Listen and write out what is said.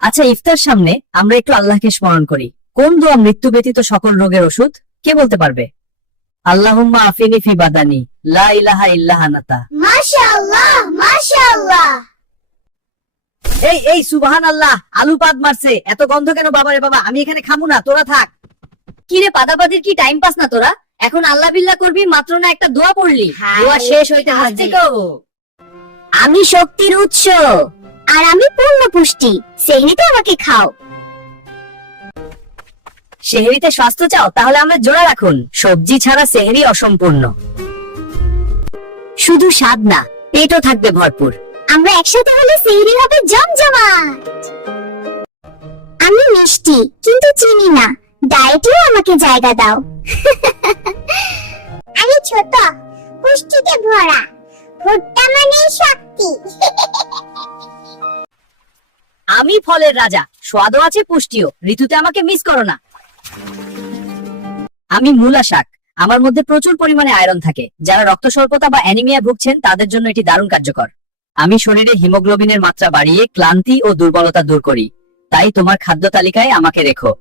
আচ্ছা, ইফতার সামনে আমরা একটু আল্লাহকে স্মরণ করি। কোন দোয়া মৃত্যু ব্যতীত সকল রোগের ওষুধ? কে বলতে পারবে? আল্লাহুম্মা আফিনি ফি বাদানি লা ইলাহা ইল্লা আনাতা। মাশাআল্লাহ মাশাআল্লাহ। এই সুবহানাল্লাহ, আলু পাদ মারছে। এত গন্ধ কেন বাবারে বাবা? আমি এখানে খামু না, তোরা থাক। কি রে পাদাপাদির কি টাইম পাস না তোরা? এখন আল্লাহ বিল্লাহ করবি, মাত্র না একটা দোয়া পড়লি। দোয়া শেষ হইতে হাসতে গো। আমি শক্তির উৎস আর আমি পূর্ণ পুষ্টি, সেহরিতে আমাকে খাও। সেহরিতে স্বাস্থ্য চাও? তাহলে আমরা জোড়া রাখুন। সবজি ছাড়া সেহরি অসম্পূর্ণ। শুধু স্বাদ না, পেটও থাকবে ভরপুর। আমরা একসাথে হলে সেহরি হবে জমজমাট। আমি মিষ্টি কিন্তু চিনি না, ডায়েটেও আমাকে জায়গা দাও। আমি ছোট, পুষ্টিতে ভরা, ভুট্টা মানে শক্তি। আমি ফলের রাজা, স্বাদও আছে পুষ্টিও। ঋতুতে আমাকে মিস করো না। আমি মূলা শাক, আমার মধ্যে প্রচুর পরিমাণে আয়রন থাকে। যারা রক্ত স্বল্পতা বা অ্যানিমিয়া ভুগছেন তাদের জন্য এটি দারুণ কার্যকর। আমি শরীরে হিমোগ্লোবিনের মাত্রা বাড়িয়ে ক্লান্তি ও দুর্বলতা দূর করি। তাই তোমার খাদ্য তালিকায় আমাকে রেখো।